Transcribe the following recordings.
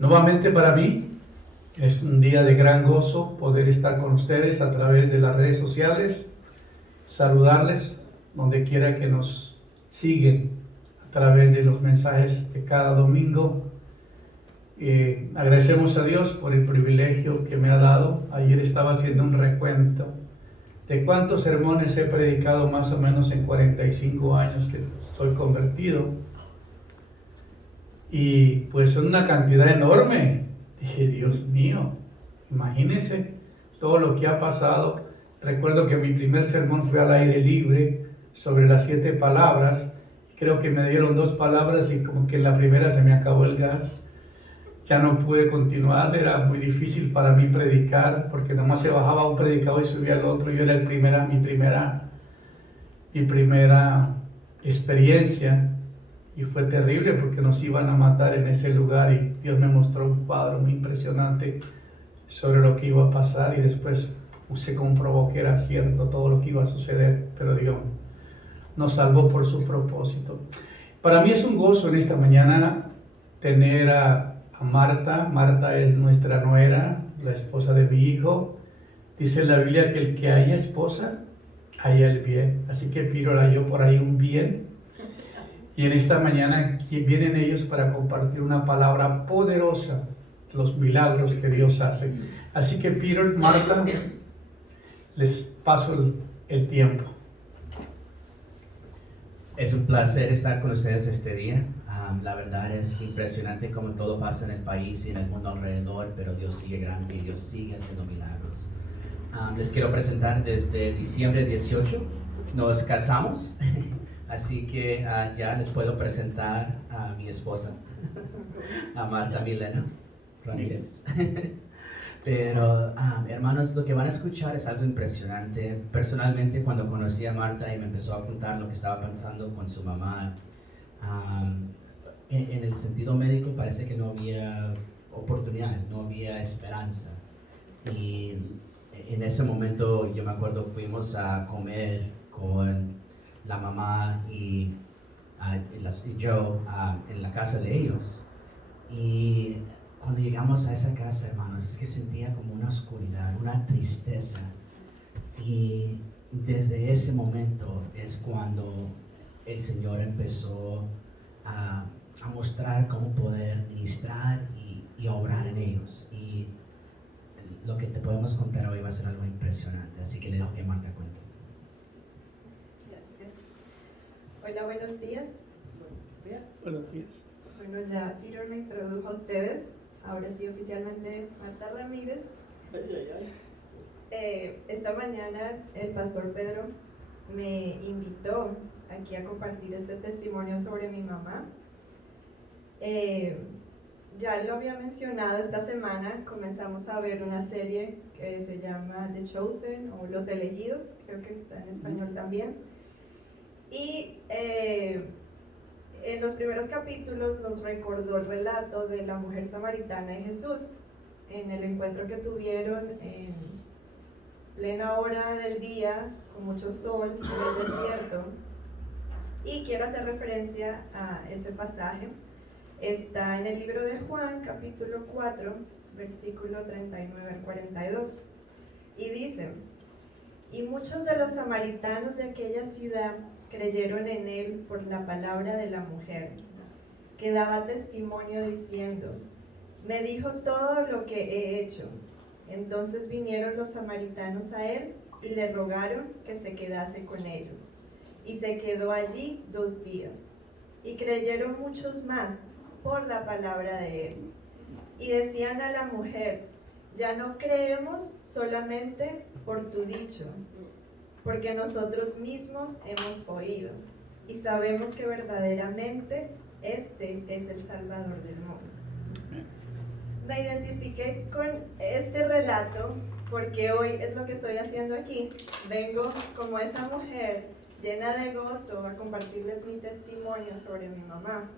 Nuevamente para mí es un día de gran gozo poder estar con ustedes a través de las redes sociales, saludarles donde quiera que nos siguen a través de los mensajes de cada domingo. Agradecemos a Dios por el privilegio que me ha dado. Ayer estaba haciendo un recuento de cuántos sermones he predicado más o menos en 45 años que soy convertido. Y pues son una cantidad enorme. Dije, Dios mío, imagínense todo lo que ha pasado. Recuerdo que mi primer sermón fue al aire libre sobre las 7 palabras. Creo que me dieron 2 palabras y como que en la primera se me acabó el gas. Ya no pude continuar, era muy difícil para mí predicar porque nomás se bajaba un predicador y subía al otro. Yo era mi primera experiencia. Y fue terrible porque nos iban a matar en ese lugar y Dios me mostró un cuadro muy impresionante sobre lo que iba a pasar y después se comprobó que era cierto todo lo que iba a suceder, pero Dios nos salvó por su propósito. Para mí es un gozo en esta mañana tener a Marta. Marta es nuestra nuera, la esposa de mi hijo. Dice la Biblia que el que haya esposa, haya el bien. Así que Piro la halló por ahí un bien. Y en esta mañana vienen ellos para compartir una palabra poderosa, los milagros que Dios hace. Así que Peter, Marta, les paso el tiempo. Es un placer estar con ustedes este día. La verdad es impresionante cómo todo pasa en el país y en el mundo alrededor, pero Dios sigue grande y Dios sigue haciendo milagros. Les quiero presentar desde diciembre 18, nos casamos. Así que ya les puedo presentar a mi esposa, a Marta Milena Rodríguez. Pero hermanos, lo que van a escuchar es algo impresionante. Personalmente, cuando conocí a Marta y me empezó a contar lo que estaba pasando con su mamá, en el sentido médico parece que no había oportunidad, no había esperanza. Y en ese momento yo me acuerdo fuimos a comer con la mamá y yo en la casa de ellos. Y cuando llegamos a esa casa, hermanos, es que sentía como una oscuridad, una tristeza. Y desde ese momento es cuando el Señor empezó a mostrar cómo poder ministrar y obrar en ellos. Y lo que te podemos contar hoy va a ser algo impresionante. Así que le dejo que Marta cuente. Hola, buenos días. Buenos días. Bueno, ya Peter me introdujo a ustedes. Ahora sí, oficialmente, Marta Ramírez. Esta mañana el pastor Pedro me invitó aquí a compartir este testimonio sobre mi mamá. Ya lo había mencionado, esta semana comenzamos a ver una serie que se llama The Chosen o Los Elegidos, creo que está en español también. Y en los primeros capítulos nos recordó el relato de la mujer samaritana y Jesús en el encuentro que tuvieron en plena hora del día, con mucho sol, en el desierto. Y quiero hacer referencia a ese pasaje. Está en el libro de Juan, capítulo 4, versículo 39 al 42. Y dice: y muchos de los samaritanos de aquella ciudad creyeron en él por la palabra de la mujer, que daba testimonio diciendo: me dijo todo lo que he hecho. Entonces vinieron los samaritanos a él y le rogaron que se quedase con ellos. Y se quedó allí 2 días. Y creyeron muchos más por la palabra de él. Y decían a la mujer: ya no creemos solamente por tu dicho, porque nosotros mismos hemos oído y sabemos que verdaderamente este es el Salvador del mundo. Me identifiqué con este relato porque hoy es lo que estoy haciendo aquí. Vengo como esa mujer llena de gozo a compartirles mi testimonio sobre mi mamá.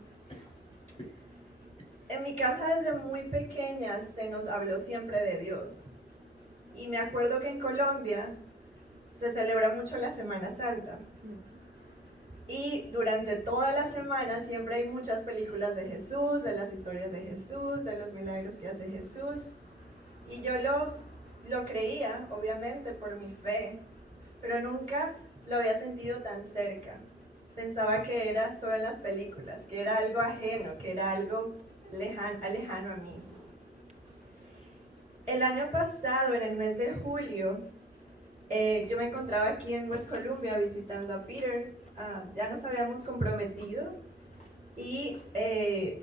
En mi casa desde muy pequeñas se nos habló siempre de Dios. Y me acuerdo que en Colombia se celebra mucho la Semana Santa. Y durante toda la semana siempre hay muchas películas de Jesús, de las historias de Jesús, de los milagros que hace Jesús. Y yo lo creía, obviamente, por mi fe, pero nunca lo había sentido tan cerca. Pensaba que era solo en las películas, que era algo ajeno, que era algo lejano a mí. El año pasado, en el mes de julio, yo me encontraba aquí en West Columbia visitando a Peter. Ya nos habíamos comprometido y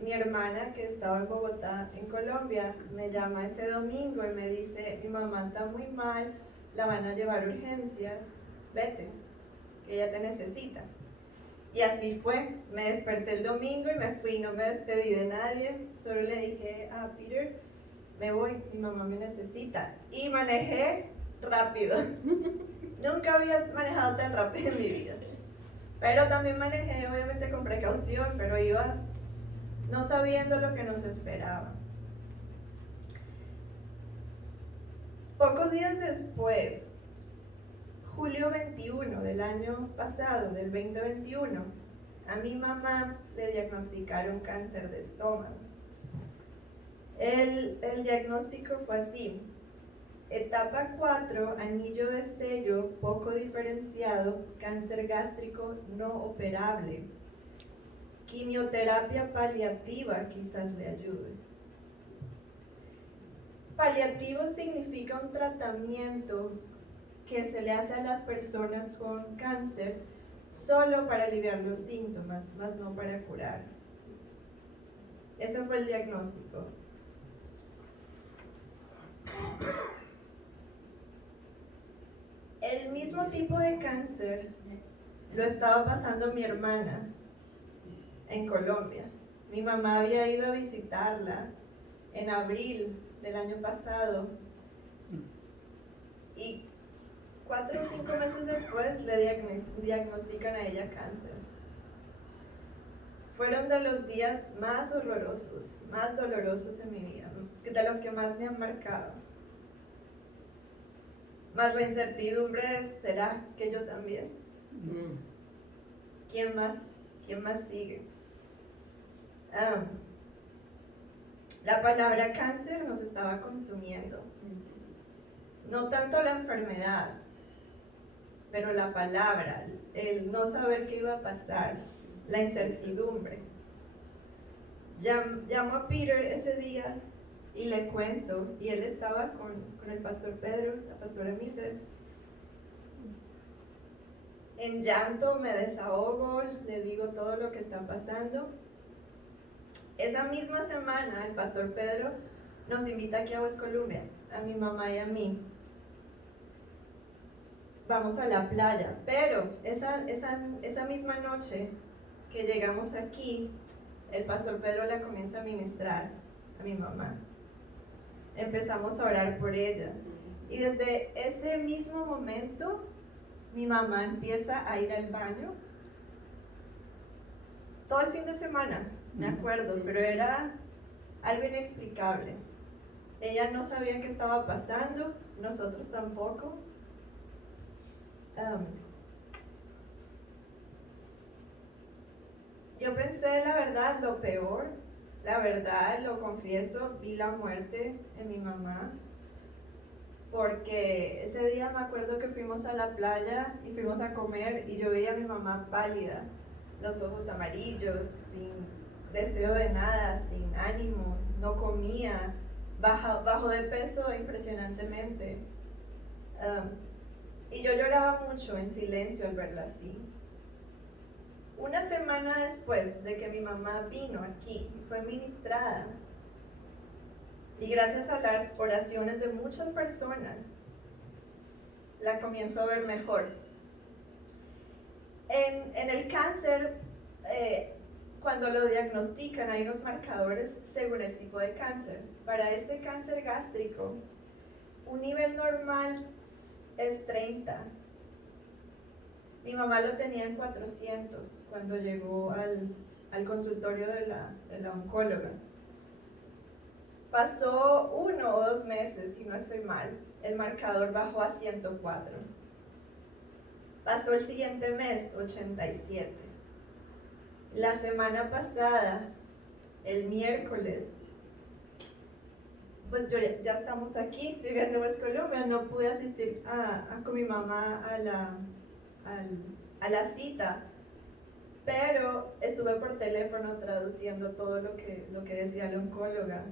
mi hermana, que estaba en Bogotá, en Colombia, me llama ese domingo y me dice: mi mamá está muy mal, la van a llevar a urgencias, vete, que ella te necesita. Y así fue, me desperté el domingo y me fui, no me despedí de nadie, solo le dije a Peter: me voy, mi mamá me necesita. Y manejé rápido. Nunca había manejado tan rápido en mi vida. Pero también manejé, obviamente, con precaución, pero iba no sabiendo lo que nos esperaba. Pocos días después, julio 21 del año pasado, del 2021, a mi mamá le diagnosticaron cáncer de estómago. El diagnóstico fue así: etapa 4, anillo de sello poco diferenciado, cáncer gástrico no operable. Quimioterapia paliativa quizás le ayude. Paliativo significa un tratamiento que se le hace a las personas con cáncer solo para aliviar los síntomas, más no para curar. Ese fue el diagnóstico. El mismo tipo de cáncer lo estaba pasando mi hermana en Colombia. Mi mamá había ido a visitarla en abril del año pasado y 4 o 5 meses después le diagnostican a ella cáncer. Fueron de los días más horrorosos, más dolorosos en mi vida, de los que más me han marcado. Más la incertidumbre es: ¿será que yo también? ¿Quién más sigue? La palabra cáncer nos estaba consumiendo. No tanto la enfermedad, pero la palabra, el no saber qué iba a pasar, la incertidumbre. Llamo a Peter ese día y le cuento, y él estaba con el pastor Pedro, la pastora Mildred. En llanto me desahogo, le digo todo lo que está pasando. Esa misma semana el pastor Pedro nos invita aquí a West Columbia, a mi mamá y a mí. Vamos a la playa, pero esa misma noche que llegamos aquí, el pastor Pedro la comienza a ministrar a mi mamá. Empezamos a orar por ella. Y desde ese mismo momento, mi mamá empieza a ir al baño. Todo el fin de semana, me acuerdo, pero era algo inexplicable. Ella no sabía qué estaba pasando, nosotros tampoco. Yo pensé, la verdad, lo peor. La verdad, lo confieso, vi la muerte en mi mamá. Porque ese día me acuerdo que fuimos a la playa y fuimos a comer y yo veía a mi mamá pálida, los ojos amarillos, sin deseo de nada, sin ánimo, no comía, bajó de peso impresionantemente. Y yo lloraba mucho en silencio al verla así. Una semana después de que mi mamá vino aquí y fue ministrada, y gracias a las oraciones de muchas personas, la comienzo a ver mejor. En el cáncer, cuando lo diagnostican, hay unos marcadores según el tipo de cáncer. Para este cáncer gástrico, un nivel normal es 30. Mi mamá lo tenía en 400 cuando llegó al consultorio de la oncóloga. Pasó 1 o 2 meses, si no estoy mal, el marcador bajó a 104. Pasó el siguiente mes, 87. La semana pasada, el miércoles, pues ya estamos aquí, viviendo en West Colombia, no pude asistir con mi mamá a la cita, pero estuve por teléfono traduciendo todo lo que decía la oncóloga.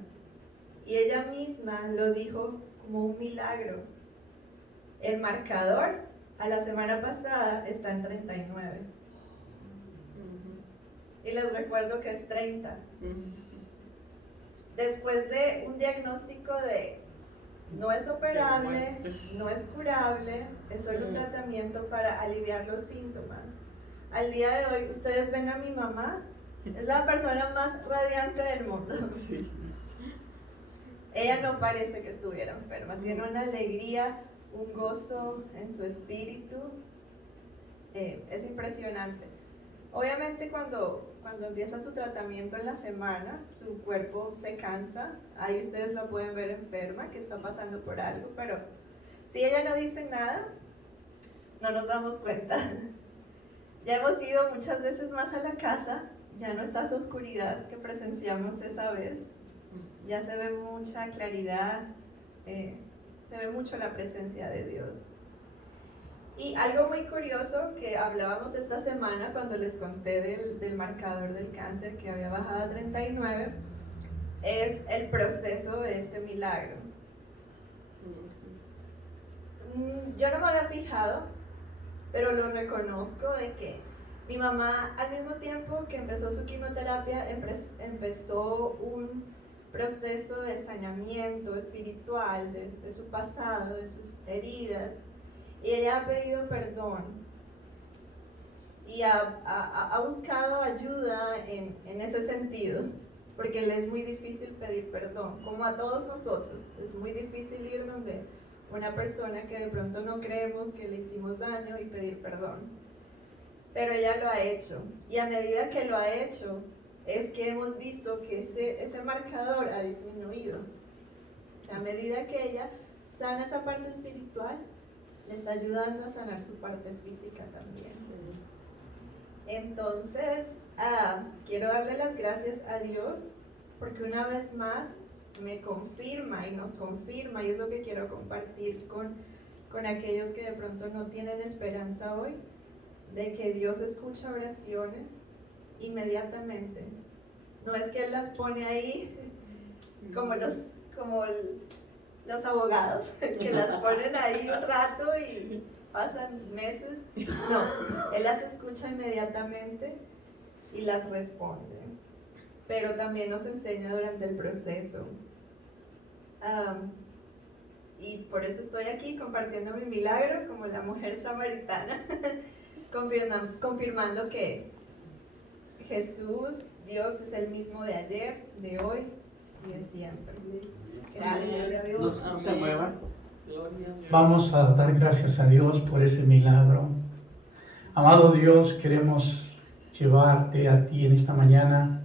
Y ella misma lo dijo como un milagro. El marcador a la semana pasada está en 39. Y les recuerdo que es 30. Después de un diagnóstico de no es operable, no es curable, es solo un tratamiento para aliviar los síntomas. Al día de hoy, ustedes ven a mi mamá, es la persona más radiante del mundo. Sí. Ella no parece que estuviera enferma, tiene una alegría, un gozo en su espíritu, es impresionante. Obviamente cuando empieza su tratamiento en la semana, su cuerpo se cansa, ahí ustedes la pueden ver enferma, que está pasando por algo, pero si ella no dice nada, no nos damos cuenta. Ya hemos ido muchas veces más a la casa, ya no está esa oscuridad que presenciamos esa vez, ya se ve mucha claridad, se ve mucho la presencia de Dios. Y algo muy curioso que hablábamos esta semana cuando les conté del marcador del cáncer que había bajado a 39, es el proceso de este milagro. Yo no me había fijado, pero lo reconozco de que mi mamá al mismo tiempo que empezó su quimioterapia empezó un proceso de saneamiento espiritual de su pasado, de sus heridas. Y ella ha pedido perdón y ha buscado ayuda en ese sentido, porque le es muy difícil pedir perdón, como a todos nosotros. Es muy difícil ir donde una persona que de pronto no creemos que le hicimos daño y pedir perdón. Pero ella lo ha hecho, y a medida que lo ha hecho, es que hemos visto que ese marcador ha disminuido. O sea, a medida que ella sana esa parte espiritual, le está ayudando a sanar su parte física también. Entonces, quiero darle las gracias a Dios porque una vez más me confirma y nos confirma, y es lo que quiero compartir con aquellos que de pronto no tienen esperanza hoy, de que Dios escucha oraciones inmediatamente. No es que Él las pone ahí como los abogados, que las ponen ahí un rato y pasan meses. No, Él las escucha inmediatamente y las responde. Pero también nos enseña durante el proceso. Y por eso estoy aquí compartiendo mi milagro como la mujer samaritana, confirmando que Jesús, Dios, es el mismo de ayer, de hoy y de siempre. Gracias a Dios. No se mueva. Vamos a dar gracias a Dios por ese milagro. Amado Dios, queremos llevarte a ti en esta mañana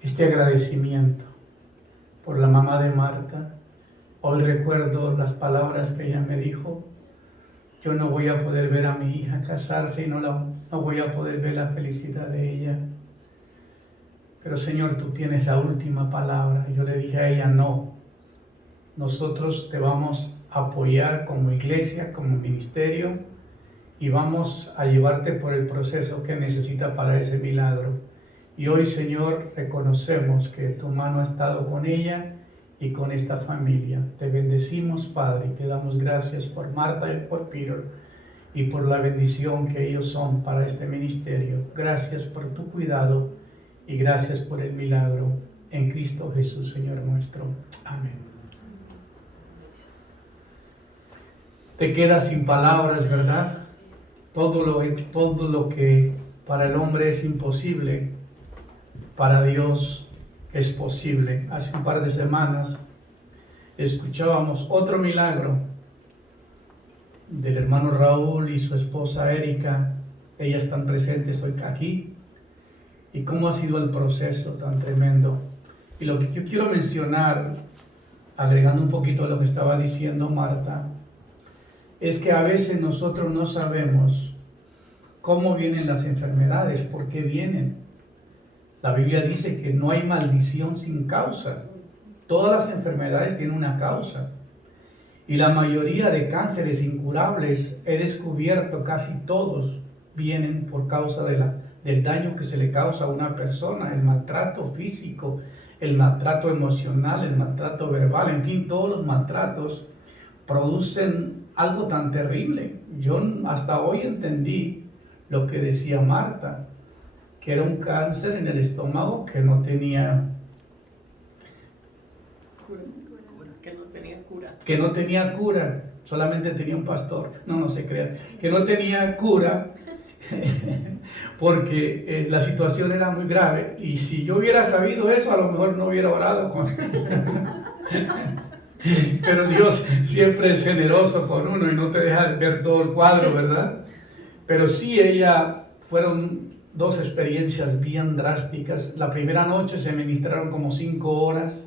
este agradecimiento por la mamá de Marta. Hoy recuerdo las palabras que ella me dijo. Yo no voy a poder ver a mi hija casarse y no voy a poder ver la felicidad de ella. Pero Señor, tú tienes la última palabra. Yo le dije a ella, no. Nosotros te vamos a apoyar como iglesia, como ministerio, y vamos a llevarte por el proceso que necesita para ese milagro. Y hoy, Señor, reconocemos que tu mano ha estado con ella y con esta familia. Te bendecimos, Padre, y te damos gracias por Marta y por Peter y por la bendición que ellos son para este ministerio. Gracias por tu cuidado y gracias por el milagro en Cristo Jesús, Señor nuestro. Amén. Te quedas sin palabras, ¿verdad? Todo lo que para el hombre es imposible, para Dios es posible. Hace un par de semanas escuchábamos otro milagro del hermano Raúl y su esposa Erika. Ellas están presentes hoy aquí. Y cómo ha sido el proceso tan tremendo. Y lo que yo quiero mencionar, agregando un poquito a lo que estaba diciendo Marta, es que a veces nosotros no sabemos cómo vienen las enfermedades, por qué vienen. La Biblia dice que no hay maldición sin causa. Todas las enfermedades tienen una causa. Y la mayoría de cánceres incurables, he descubierto, casi todos vienen por causa del daño que se le causa a una persona, el maltrato físico, el maltrato emocional, el maltrato verbal, en fin, todos los maltratos producen algo tan terrible. Yo hasta hoy entendí lo que decía Marta, que era un cáncer en el estómago que no tenía cura, solamente tenía un pastor. No se crean, que no tenía cura porque la situación era muy grave, y si yo hubiera sabido eso, a lo mejor no hubiera orado con pero Dios siempre es generoso con uno y no te deja ver todo el cuadro, ¿verdad? Pero sí, fueron 2 experiencias bien drásticas. La primera noche se ministraron como 5 horas,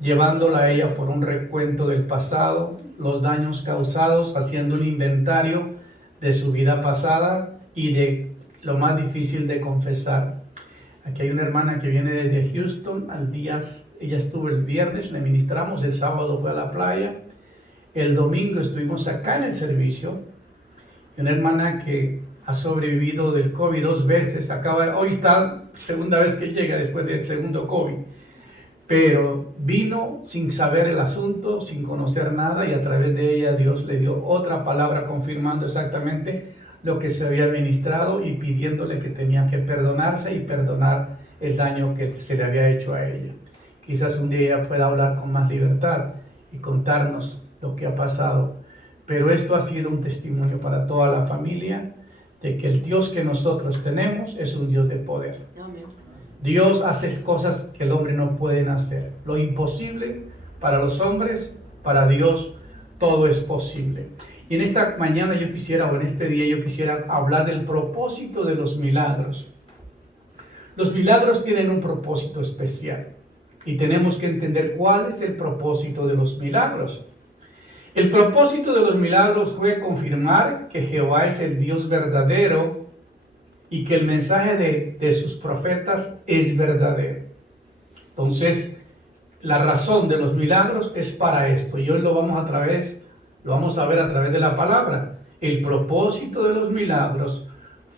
llevándola a ella por un recuento del pasado, los daños causados, haciendo un inventario de su vida pasada y de lo más difícil de confesar. Aquí hay una hermana que viene desde Houston. Ella estuvo el viernes, le ministramos, el sábado fue a la playa, el domingo estuvimos acá en el servicio. Una hermana que ha sobrevivido del COVID 2 veces, hoy está segunda vez que llega después del segundo COVID, pero vino sin saber el asunto, sin conocer nada, y a través de ella Dios le dio otra palabra confirmando exactamente lo que se había ministrado y pidiéndole que tenía que perdonarse y perdonar el daño que se le había hecho a ella. Quizás un día ella pueda hablar con más libertad y contarnos lo que ha pasado, pero esto ha sido un testimonio para toda la familia de que el Dios que nosotros tenemos es un Dios de poder. Amén. Dios hace cosas que el hombre no puede hacer. Lo imposible para los hombres, para Dios todo es posible. Y en esta mañana en este día yo quisiera hablar del propósito de los milagros. Los milagros tienen un propósito especial y tenemos que entender cuál es el propósito de los milagros. El propósito de los milagros fue confirmar que Jehová es el Dios verdadero y que el mensaje de sus profetas es verdadero. Entonces, la razón de los milagros es para esto, y hoy lo vamos a ver a través de la palabra. El propósito de los milagros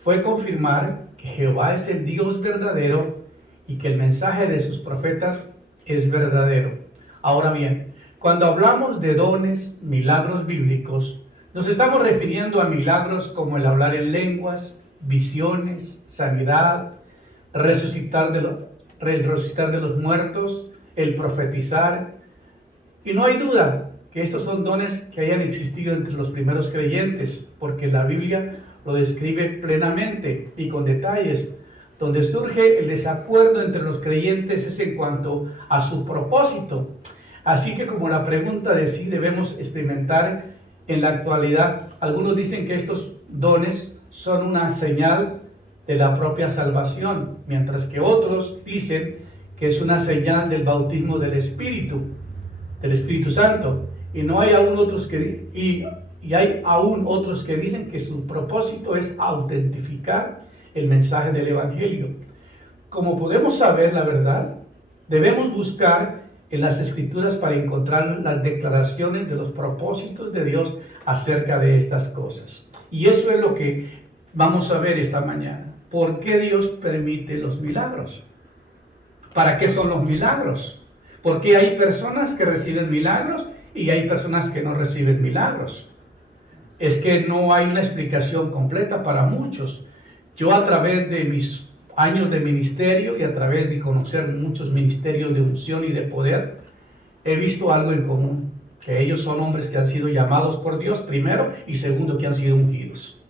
fue confirmar que Jehová es el Dios verdadero y que el mensaje de sus profetas es verdadero. Ahora bien, cuando hablamos de dones, milagros bíblicos, nos estamos refiriendo a milagros como el hablar en lenguas, visiones, sanidad, resucitar de los muertos, el profetizar. Y no hay duda que estos son dones que hayan existido entre los primeros creyentes, porque la Biblia lo describe plenamente y con detalles. Donde surge el desacuerdo entre los creyentes es en cuanto a su propósito. Así que, como la pregunta de si debemos experimentar en la actualidad, algunos dicen que estos dones son una señal de la propia salvación, mientras que otros dicen que es una señal del bautismo del Espíritu Santo. Y hay aún otros que dicen que su propósito es autentificar el mensaje del Evangelio. Como podemos saber la verdad, debemos buscar en las Escrituras para encontrar las declaraciones de los propósitos de Dios acerca de estas cosas. Y eso es lo que vamos a ver esta mañana. ¿Por qué Dios permite los milagros? ¿Para qué son los milagros? Porque hay personas que reciben milagros y hay personas que no reciben milagros. Es que no hay una explicación completa para muchos. Yo, a través de mis años de ministerio y a través de conocer muchos ministerios de unción y de poder, he visto algo en común, que ellos son hombres que han sido llamados por Dios, primero, y segundo, que han sido ungidos.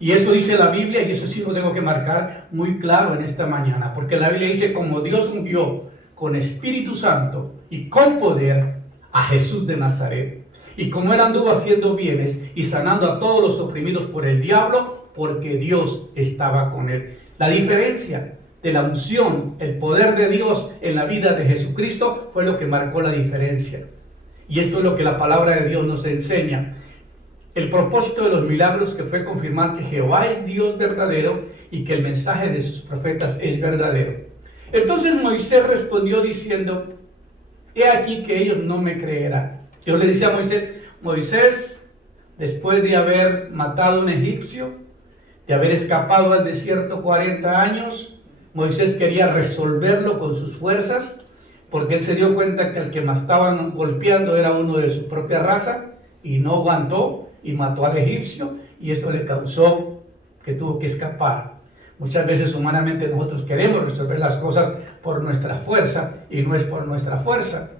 Y eso dice la Biblia, y eso sí lo tengo que marcar muy claro en esta mañana, porque la Biblia dice: como Dios ungió con Espíritu Santo y con poder a Jesús de Nazaret, y como Él anduvo haciendo bienes y sanando a todos los oprimidos por el diablo, porque Dios estaba con Él. La diferencia de la unción, el poder de Dios en la vida de Jesucristo, fue lo que marcó la diferencia. Y esto es lo que la palabra de Dios nos enseña. El propósito de los milagros que fue confirmar que Jehová es Dios verdadero y que el mensaje de sus profetas es verdadero. Entonces Moisés respondió diciendo: he aquí que ellos no me creerán. Dios le dice a Moisés: Moisés, después de haber matado a un egipcio, de haber escapado al desierto 40 años, Moisés quería resolverlo con sus fuerzas, porque él se dio cuenta que el que más estaban golpeando era uno de su propia raza, y no aguantó y mató al egipcio, y eso le causó que tuvo que escapar. Muchas veces humanamente nosotros queremos resolver las cosas por nuestra fuerza, y no es por nuestra fuerza.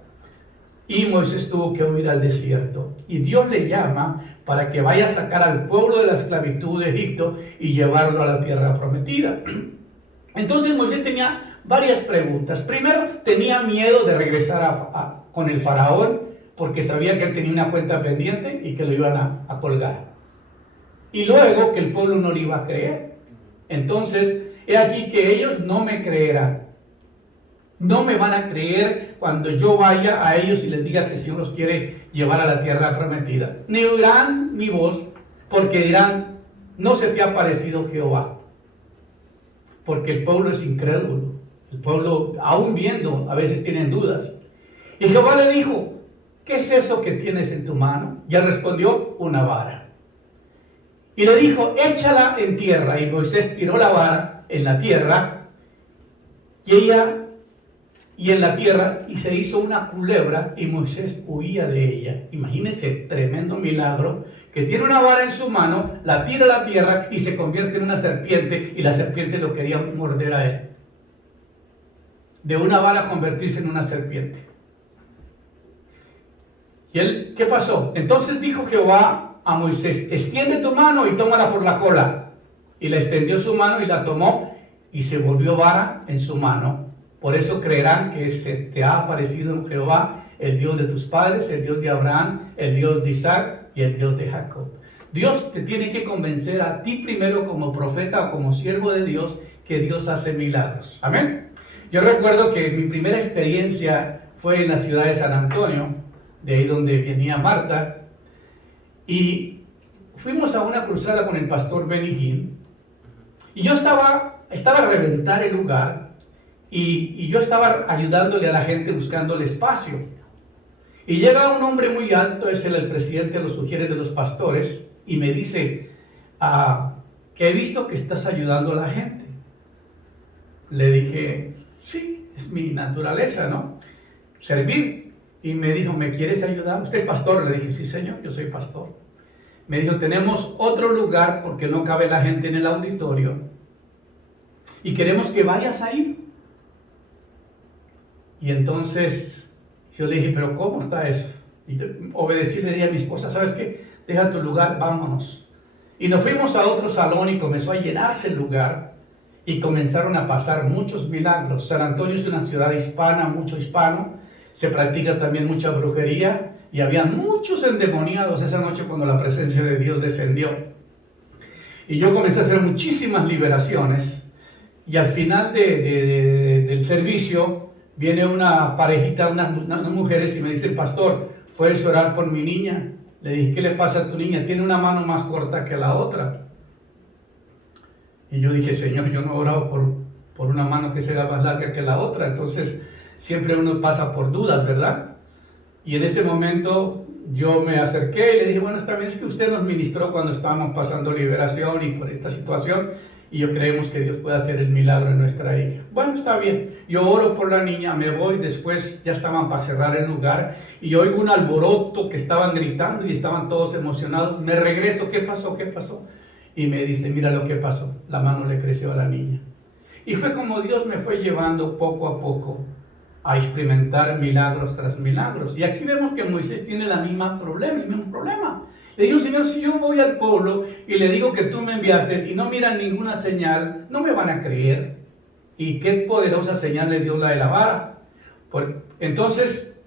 Y Moisés tuvo que huir al desierto, y Dios le llama para que vaya a sacar al pueblo de la esclavitud de Egipto y llevarlo a la tierra prometida. Entonces Moisés tenía varias preguntas. Primero, tenía miedo de regresar con el faraón, porque sabía que él tenía una cuenta pendiente y que lo iban a colgar. Y luego que el pueblo no le iba a creer. Entonces, he aquí que ellos no me creerán. No me van a creer cuando yo vaya a ellos y les diga que el Señor los quiere llevar a la tierra prometida. Ni oirán mi voz, porque dirán: no se te ha parecido Jehová. Porque el pueblo es incrédulo. El pueblo, aún viendo, a veces tienen dudas. Y Jehová le dijo: ¿qué es eso que tienes en tu mano? Y él respondió: una vara. Y le dijo: échala en tierra. Y Moisés tiró la vara en la tierra, y en la tierra, y se hizo una culebra, y Moisés huía de ella. Imagínense, tremendo milagro, que tiene una vara en su mano, la tira a la tierra y se convierte en una serpiente, y la serpiente lo quería morder a él. De una vara convertirse en una serpiente. ¿Y él qué pasó? Entonces dijo Jehová a Moisés: extiende tu mano y tómala por la cola. Y le extendió su mano y la tomó, y se volvió vara en su mano. Por eso creerán que se te ha aparecido Jehová, el Dios de tus padres, el Dios de Abraham, el Dios de Isaac y el Dios de Jacob. Dios te tiene que convencer a ti primero como profeta o como siervo de Dios que Dios hace milagros. Amén. Yo recuerdo que mi primera experiencia fue en la ciudad de San Antonio, de ahí donde venía Marta, y fuimos a una cruzada con el pastor Benny Hinn, y yo estaba a reventar el lugar, y yo estaba ayudándole a la gente buscándole espacio. Y llega un hombre muy alto, es el presidente de los sugieres de los pastores, y me dice: que he visto que estás ayudando a la gente. Le dije: sí, es mi naturaleza, ¿no? Servir. Y me dijo: ¿me quieres ayudar? ¿Usted es pastor? Le dije: sí, señor, yo soy pastor. Me dijo: tenemos otro lugar porque no cabe la gente en el auditorio, y queremos que vayas ahí. Y entonces yo le dije: ¿pero cómo está eso? Y yo obedecí, le dije a mi esposa: ¿sabes qué? Deja tu lugar, vámonos. Y nos fuimos a otro salón y comenzó a llenarse el lugar, y comenzaron a pasar muchos milagros. San Antonio es una ciudad hispana, mucho hispano, se practica también mucha brujería, y había muchos endemoniados esa noche cuando la presencia de Dios descendió. Y yo comencé a hacer muchísimas liberaciones, y al final del servicio viene una parejita, unas mujeres, y me dice: pastor, ¿puedes orar por mi niña? Le dije: ¿qué le pasa a tu niña? Tiene una mano más corta que la otra. Y yo dije: Señor, yo no he orado por una mano que sea más larga que la otra. Entonces siempre uno pasa por dudas, ¿verdad? Y en ese momento yo me acerqué y le dije: bueno, está bien, es que usted nos ministró cuando estábamos pasando liberación y por esta situación, y yo creemos que Dios puede hacer el milagro en nuestra hija. Bueno, está bien. Yo oro por la niña, me voy, después ya estaban para cerrar el lugar, y oigo un alboroto que estaban gritando y estaban todos emocionados. Me regreso: ¿qué pasó? ¿Qué pasó? Y me dice: mira lo que pasó, la mano le creció a la niña. Y fue como Dios me fue llevando poco a poco a experimentar milagros tras milagros. Y aquí vemos que Moisés tiene el mismo problema. Le digo: Señor, si yo voy al pueblo y le digo que tú me enviaste y no miran ninguna señal, no me van a creer. Y qué poderosa señal le dio la de la vara. Entonces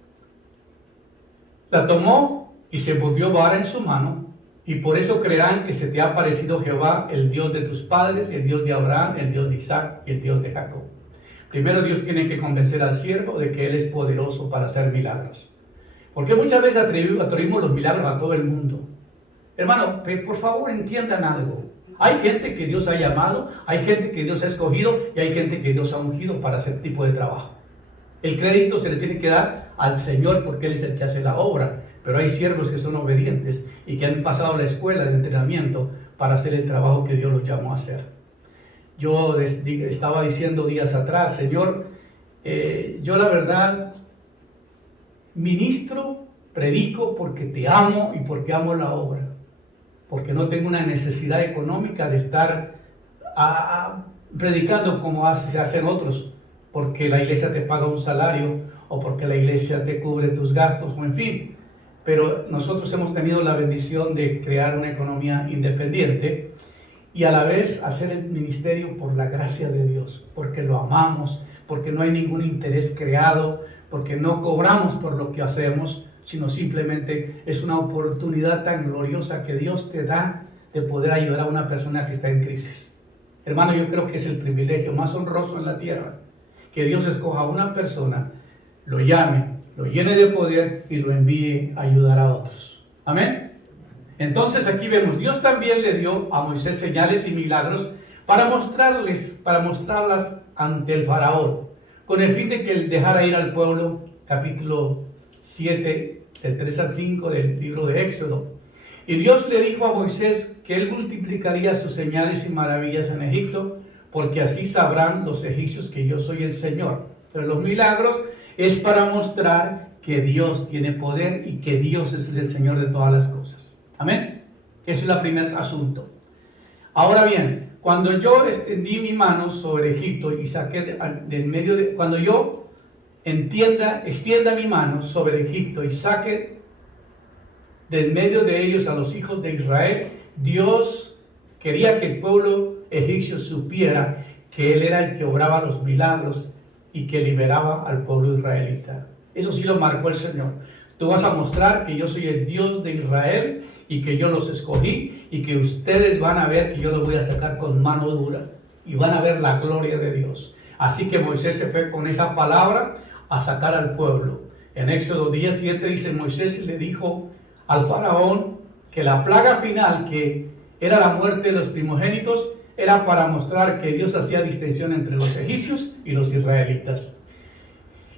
la tomó y se volvió vara en su mano, y por eso creerán que se te ha aparecido Jehová, el Dios de tus padres, el Dios de Abraham, el Dios de Isaac y el Dios de Jacob. Primero Dios tiene que convencer al siervo de que Él es poderoso para hacer milagros. Porque muchas veces atribuimos los milagros a todo el mundo. Hermano, por favor entiendan algo. Hay gente que Dios ha llamado, hay gente que Dios ha escogido y hay gente que Dios ha ungido para hacer tipo de trabajo. El crédito se le tiene que dar al Señor porque Él es el que hace la obra. Pero hay siervos que son obedientes y que han pasado la escuela de entrenamiento para hacer el trabajo que Dios los llamó a hacer. Yo estaba diciendo días atrás, Señor, yo la verdad ministro, predico porque te amo y porque amo la obra. Porque no tengo una necesidad económica de estar predicando como hacen otros. Porque la iglesia te paga un salario o porque la iglesia te cubre tus gastos o en fin. Pero nosotros hemos tenido la bendición de crear una economía independiente y a la vez hacer el ministerio por la gracia de Dios, porque lo amamos, porque no hay ningún interés creado, porque no cobramos por lo que hacemos, sino simplemente es una oportunidad tan gloriosa que Dios te da de poder ayudar a una persona que está en crisis. Hermano, yo creo que es el privilegio más honroso en la tierra, que Dios escoja a una persona, lo llame, lo llene de poder y lo envíe a ayudar a otros. Amén. Entonces aquí vemos, Dios también le dio a Moisés señales y milagros para mostrarlas ante el faraón, con el fin de que él dejara ir al pueblo, capítulo 7, del 3 al 5 del libro de Éxodo. Y Dios le dijo a Moisés que él multiplicaría sus señales y maravillas en Egipto, porque así sabrán los egipcios que yo soy el Señor. Pero los milagros es para mostrar que Dios tiene poder y que Dios es el Señor de todas las cosas. Amén. Ese es el primer asunto. Ahora bien, cuando yo extendí mi mano sobre Egipto y saqué del medio de... Cuando yo extienda mi mano sobre Egipto y saque del medio de ellos a los hijos de Israel, Dios quería que el pueblo egipcio supiera que Él era el que obraba los milagros y que liberaba al pueblo israelita. Eso sí lo marcó el Señor. Tú vas a mostrar que yo soy el Dios de Israel y que yo los escogí y que ustedes van a ver que yo los voy a sacar con mano dura y van a ver la gloria de Dios. Así que Moisés se fue con esa palabra a sacar al pueblo. En Éxodo 17 dice, Moisés le dijo al faraón que la plaga final, que era la muerte de los primogénitos, era para mostrar que Dios hacía distinción entre los egipcios y los israelitas.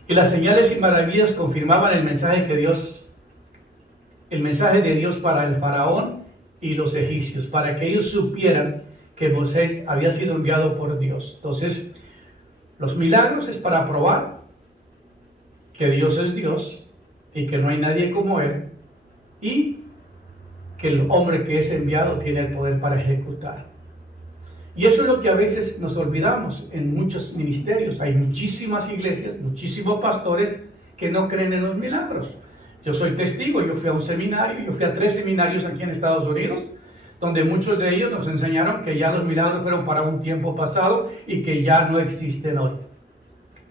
Y las señales y maravillas confirmaban el mensaje de Dios para el faraón y los egipcios, para que ellos supieran que Moisés había sido enviado por Dios. Entonces, los milagros es para probar que Dios es Dios y que no hay nadie como Él, y que el hombre que es enviado tiene el poder para ejecutar. Y eso es lo que a veces nos olvidamos en muchos ministerios. Hay muchísimas iglesias, muchísimos pastores que no creen en los milagros. Yo soy testigo, yo fui a un seminario, yo fui a 3 seminarios aquí en Estados Unidos, donde muchos de ellos nos enseñaron que ya los milagros fueron para un tiempo pasado y que ya no existen hoy,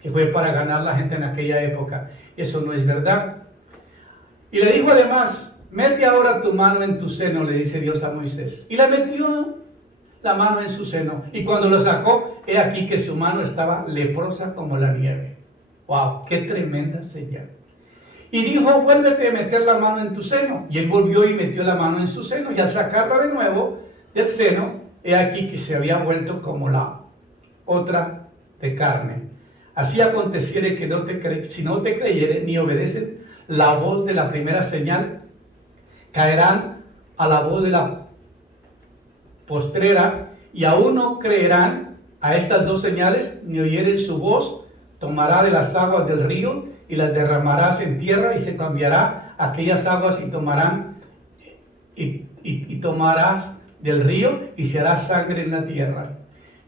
que fue para ganar la gente en aquella época. Eso no es verdad. Y le dijo además, mete ahora tu mano en tu seno, le dice Dios a Moisés. Y le metió la mano en su seno, y cuando lo sacó, he aquí que su mano estaba leprosa como la nieve. ¡Wow! ¡Qué tremenda señal! Y dijo, vuélvete a meter la mano en tu seno. Y él volvió y metió la mano en su seno, y al sacarla de nuevo del seno, he aquí que se había vuelto como la otra de carne. Así aconteciere que si no te creyere ni obedecen la voz de la primera señal, caerán a la voz de la postrera, y aún no creerán a estas 2 señales, ni oyeren su voz. Tomará de las aguas del río y las derramarás en tierra, y se cambiará aquellas aguas y tomarás del río y se hará sangre en la tierra.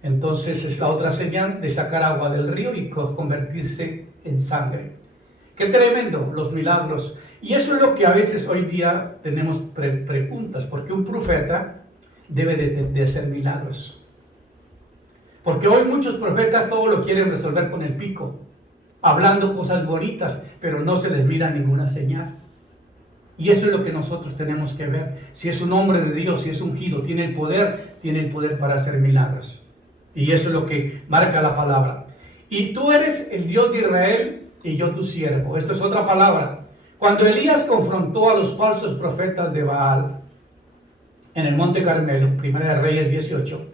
Entonces es la otra señal de sacar agua del río y convertirse en sangre. ¡Qué tremendo los milagros! Y eso es lo que a veces hoy día tenemos preguntas, porque un profeta debe de hacer milagros. Porque hoy muchos profetas todo lo quieren resolver con el pico, hablando cosas bonitas, pero no se les mira ninguna señal. Y eso es lo que nosotros tenemos que ver. Si es un hombre de Dios, si es ungido, tiene el poder para hacer milagros. Y eso es lo que marca la palabra. Y tú eres el Dios de Israel y yo tu siervo. Esto es otra palabra. Cuando Elías confrontó a los falsos profetas de Baal, en el Monte Carmelo, Primera de Reyes 18.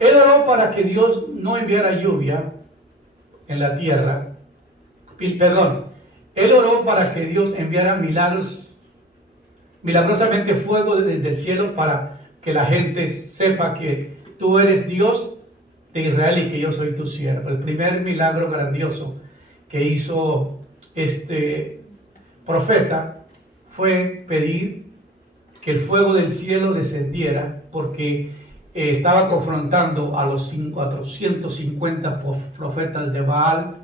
Él oró para que Dios no enviara lluvia en la tierra. Perdón, él oró para que Dios enviara milagrosamente fuego desde el cielo para que la gente sepa que tú eres Dios de Israel y que yo soy tu siervo. El primer milagro grandioso que hizo este profeta fue pedir que el fuego del cielo descendiera, porque estaba confrontando a los 450 profetas de Baal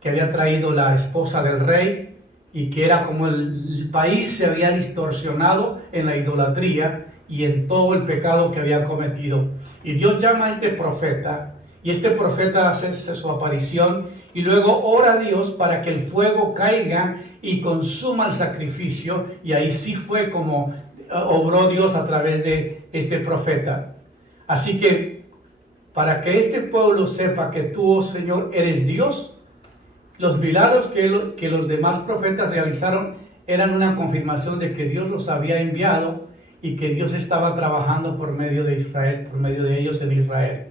que había traído la esposa del rey, y que era como el país se había distorsionado en la idolatría y en todo el pecado que había cometido. Y Dios llama a este profeta, y este profeta hace su aparición, y luego ora a Dios para que el fuego caiga y consuma el sacrificio, y ahí sí fue como obró Dios a través de este profeta. Así que, para que este pueblo sepa que tú, oh Señor, eres Dios, los milagros que los demás profetas realizaron eran una confirmación de que Dios los había enviado y que Dios estaba trabajando por medio de Israel, por medio de ellos en Israel.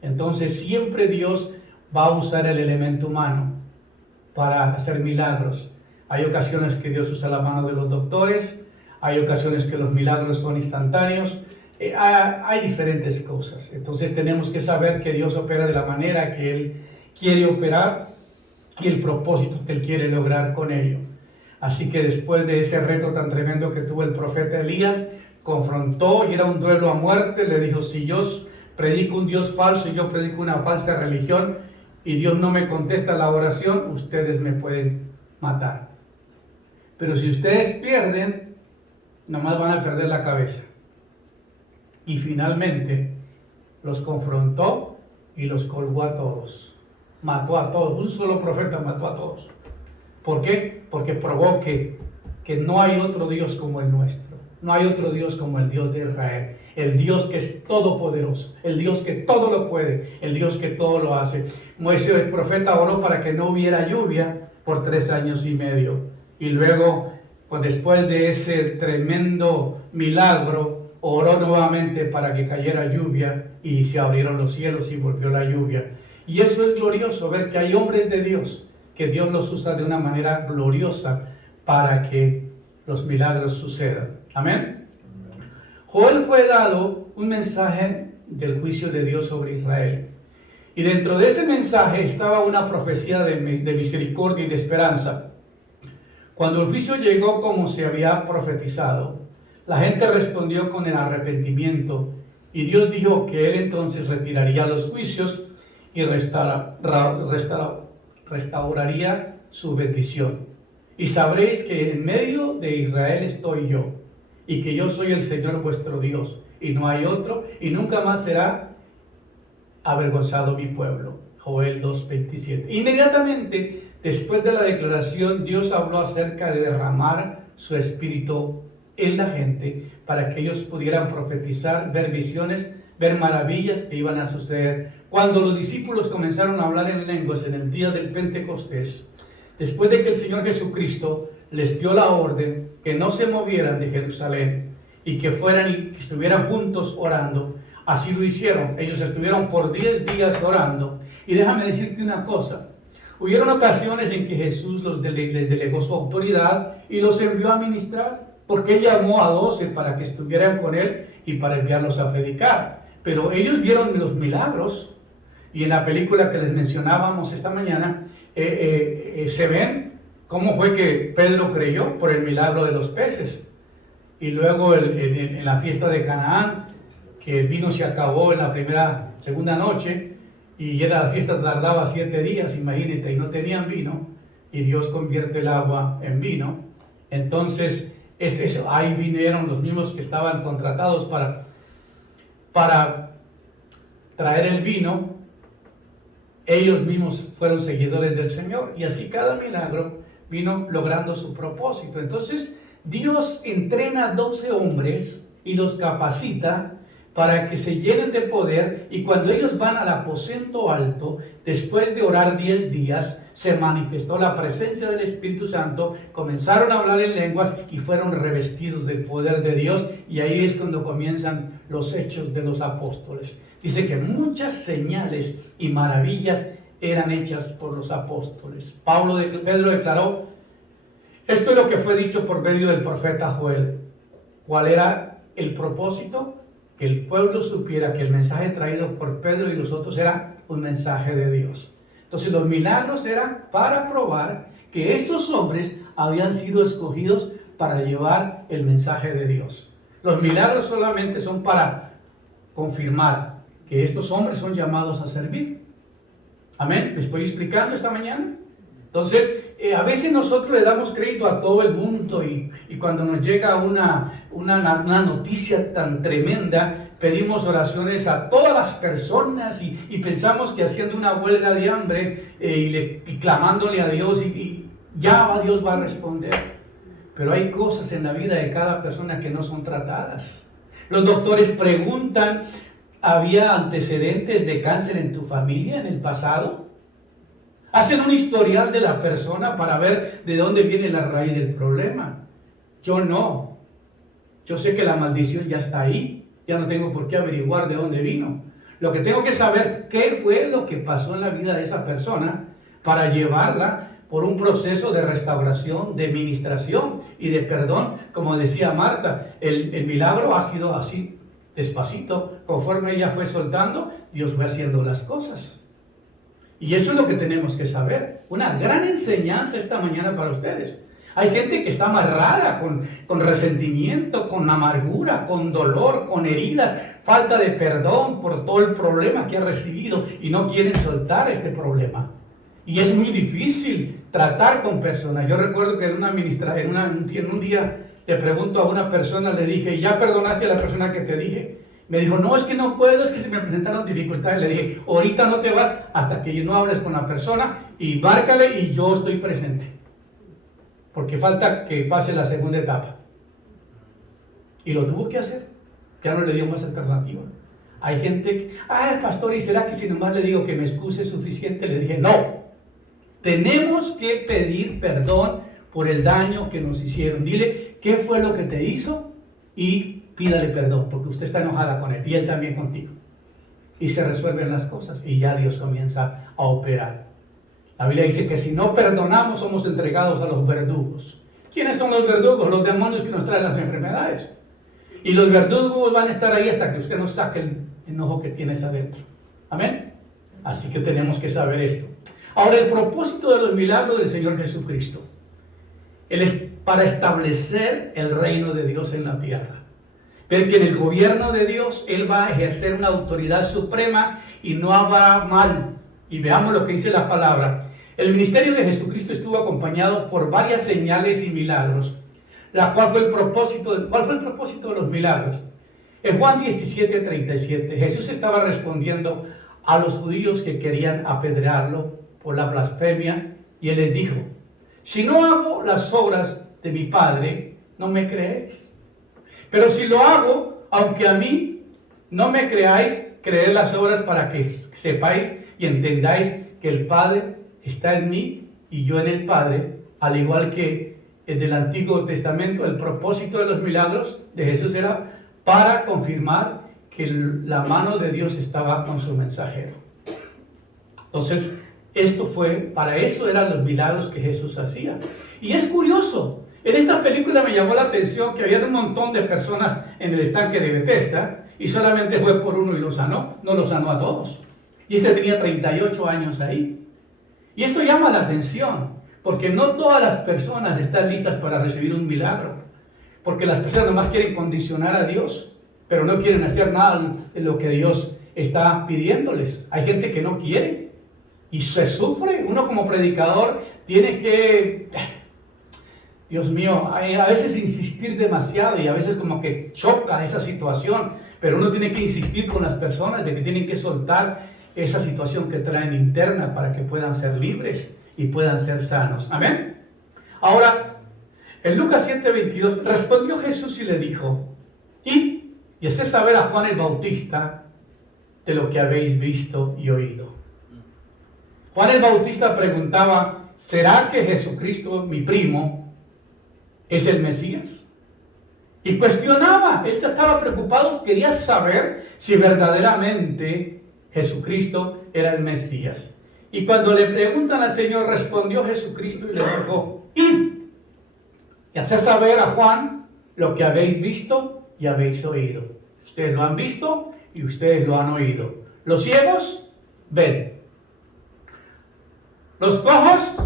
Entonces siempre Dios va a usar el elemento humano para hacer milagros. Hay ocasiones que Dios usa la mano de los doctores, hay ocasiones que los milagros son instantáneos, hay diferentes cosas. Entonces tenemos que saber que Dios opera de la manera que Él quiere operar y el propósito que Él quiere lograr con ello. Así que después de ese reto tan tremendo que tuvo el profeta Elías, confrontó, y era un duelo a muerte. Le dijo: si yo predico un Dios falso y yo predico una falsa religión y Dios no me contesta la oración, ustedes me pueden matar. Pero si ustedes pierden, nomás van a perder la cabeza. Y finalmente los confrontó y los colgó a todos. Mató a todos, un solo profeta mató a todos. ¿Por qué? Porque probó que no hay otro Dios como el nuestro. No hay otro Dios como el Dios de Israel. El Dios que es todopoderoso, el Dios que todo lo puede, el Dios que todo lo hace. Moisés, el profeta, oró para que no hubiera lluvia por 3 años y medio. Y luego, pues después de ese tremendo milagro, oró nuevamente para que cayera lluvia, y se abrieron los cielos y volvió la lluvia. Y eso es glorioso, ver que hay hombres de Dios, que Dios los usa de una manera gloriosa para que los milagros sucedan. Amén. Joel fue dado un mensaje del juicio de Dios sobre Israel. Y dentro de ese mensaje estaba una profecía de misericordia y de esperanza. Cuando el juicio llegó como se había profetizado, la gente respondió con el arrepentimiento, y Dios dijo que Él entonces retiraría los juicios y restauraría su bendición. Y sabréis que en medio de Israel estoy yo, y que yo soy el Señor vuestro Dios, y no hay otro, y nunca más será avergonzado mi pueblo. Joel 2:27. Inmediatamente después de la declaración, Dios habló acerca de derramar su espíritu en la gente para que ellos pudieran profetizar, ver visiones, ver maravillas que iban a suceder. Cuando los discípulos comenzaron a hablar en lenguas en el día del Pentecostés, después de que el Señor Jesucristo les dio la orden que no se movieran de Jerusalén y que fueran y que estuvieran juntos orando, así lo hicieron. Ellos estuvieron por 10 días orando. Y déjame decirte una cosa: hubieron ocasiones en que Jesús les delegó su autoridad y los envió a ministrar, porque Él llamó a 12 para que estuvieran con Él y para enviarlos a predicar. Pero ellos vieron los milagros, y en la película que les mencionábamos esta mañana, se ven cómo fue que Pedro creyó por el milagro de los peces. Y luego en la fiesta de Canaán, que el vino se acabó en la segunda noche, y la fiesta tardaba 7 días, imagínate, y no tenían vino, y Dios convierte el agua en vino. Entonces, ahí vinieron los mismos que estaban contratados para traer el vino. Ellos mismos fueron seguidores del Señor, y así cada milagro vino logrando su propósito. Entonces Dios entrena a 12 hombres y los capacita para que se llenen de poder, y cuando ellos van al aposento alto, después de orar 10 días, se manifestó la presencia del Espíritu Santo, comenzaron a hablar en lenguas y fueron revestidos del poder de Dios, y ahí es cuando comienzan los hechos de los apóstoles. Dice que muchas señales y maravillas eran hechas por los apóstoles. Pedro declaró: esto es lo que fue dicho por medio del profeta Joel. ¿Cuál era el propósito? Que el pueblo supiera que el mensaje traído por Pedro y los otros era un mensaje de Dios. Entonces los milagros eran para probar que estos hombres habían sido escogidos para llevar el mensaje de Dios. Los milagros solamente son para confirmar que estos hombres son llamados a servir. Amén. ¿Me estoy explicando esta mañana? Entonces, a veces nosotros le damos crédito a todo el mundo y cuando nos llega una noticia tan tremenda, pedimos oraciones a todas las personas y pensamos que haciendo una huelga de hambre y clamándole a Dios y ya Dios va a responder. Pero hay cosas en la vida de cada persona que no son tratadas. Los doctores preguntan: ¿había antecedentes de cáncer en tu familia en el pasado? Hacen un historial de la persona para ver de dónde viene la raíz del problema. Yo no. Yo sé que la maldición ya está ahí. Ya no tengo por qué averiguar de dónde vino. Lo que tengo que saber qué fue lo que pasó en la vida de esa persona para llevarla por un proceso de restauración, de ministración y de perdón. Como decía Marta, el milagro ha sido así, despacito. Conforme ella fue soltando, Dios fue haciendo las cosas. Y eso es lo que tenemos que saber. Una gran enseñanza esta mañana para ustedes. Hay gente que está amarrada con resentimiento, con amargura, con dolor, con heridas, falta de perdón por todo el problema que ha recibido y no quieren soltar este problema. Y es muy difícil tratar con personas. Yo recuerdo que en un día le pregunto a una persona, le dije: ¿ya perdonaste a la persona que te dije? Me dijo: no, es que no puedo, es que se me presentaron dificultades. Le dije: ahorita no te vas hasta que no hables con la persona y márcale y yo estoy presente. Porque falta que pase la segunda etapa. Y lo tuvo que hacer. Ya no le dio más alternativa. Hay gente que: ay, pastor, ¿y será que si nomás le digo que me excuse es suficiente? Le dije: no. Tenemos que pedir perdón por el daño que nos hicieron. Dile qué fue lo que te hizo y pídale perdón, porque usted está enojada con él y él también contigo. Y se resuelven las cosas y ya Dios comienza a operar. La Biblia dice que si no perdonamos somos entregados a los verdugos. ¿Quiénes son los verdugos? Los demonios que nos traen las enfermedades. Y los verdugos van a estar ahí hasta que usted nos saque el enojo que tienes adentro. Amén. Así que tenemos que saber esto. Ahora, el propósito de los milagros del Señor Jesucristo, Él es para establecer el reino de Dios en la tierra. Ver que en el gobierno de Dios Él va a ejercer una autoridad suprema y no habrá mal. Y veamos lo que dice la palabra. El ministerio de Jesucristo estuvo acompañado por varias señales y milagros. ¿Cuál fue el propósito de los milagros? En Juan 17:37, Jesús estaba respondiendo a los judíos que querían apedrearlo por la blasfemia, y Él les dijo: si no hago las obras de mi Padre, no me creéis. Pero si lo hago, aunque a mí no me creáis, creed las obras para que sepáis y entendáis que el Padre está en mí y yo en el Padre. Al igual que en el Antiguo Testamento, el propósito de los milagros de Jesús era para confirmar que la mano de Dios estaba con su mensajero. Entonces, para eso eran los milagros que Jesús hacía. Y es curioso, en esta película me llamó la atención que había un montón de personas en el estanque de Bethesda y solamente fue por uno y lo sanó, no lo sanó a todos. Y este tenía 38 años ahí. Y esto llama la atención, porque no todas las personas están listas para recibir un milagro. Porque las personas nomás quieren condicionar a Dios, pero no quieren hacer nada de lo que Dios está pidiéndoles. Hay gente que no quiere y se sufre. Uno como predicador tiene que, Dios mío, a veces insistir demasiado y a veces como que choca esa situación, pero uno tiene que insistir con las personas de que tienen que soltar esa situación que traen interna para que puedan ser libres y puedan ser sanos. Amén. Ahora, en Lucas 7:22 respondió Jesús y le dijo: y y haced saber a Juan el Bautista de lo que habéis visto y oído. Juan el Bautista preguntaba, ¿será que Jesucristo, mi primo, es el Mesías? Y cuestionaba, él estaba preocupado, quería saber si verdaderamente Jesucristo era el Mesías. Y cuando le preguntan al Señor, respondió Jesucristo y le dijo, id y haced saber a Juan lo que habéis visto y habéis oído. Ustedes lo han visto y ustedes lo han oído. Los ciegos ven. Los cojos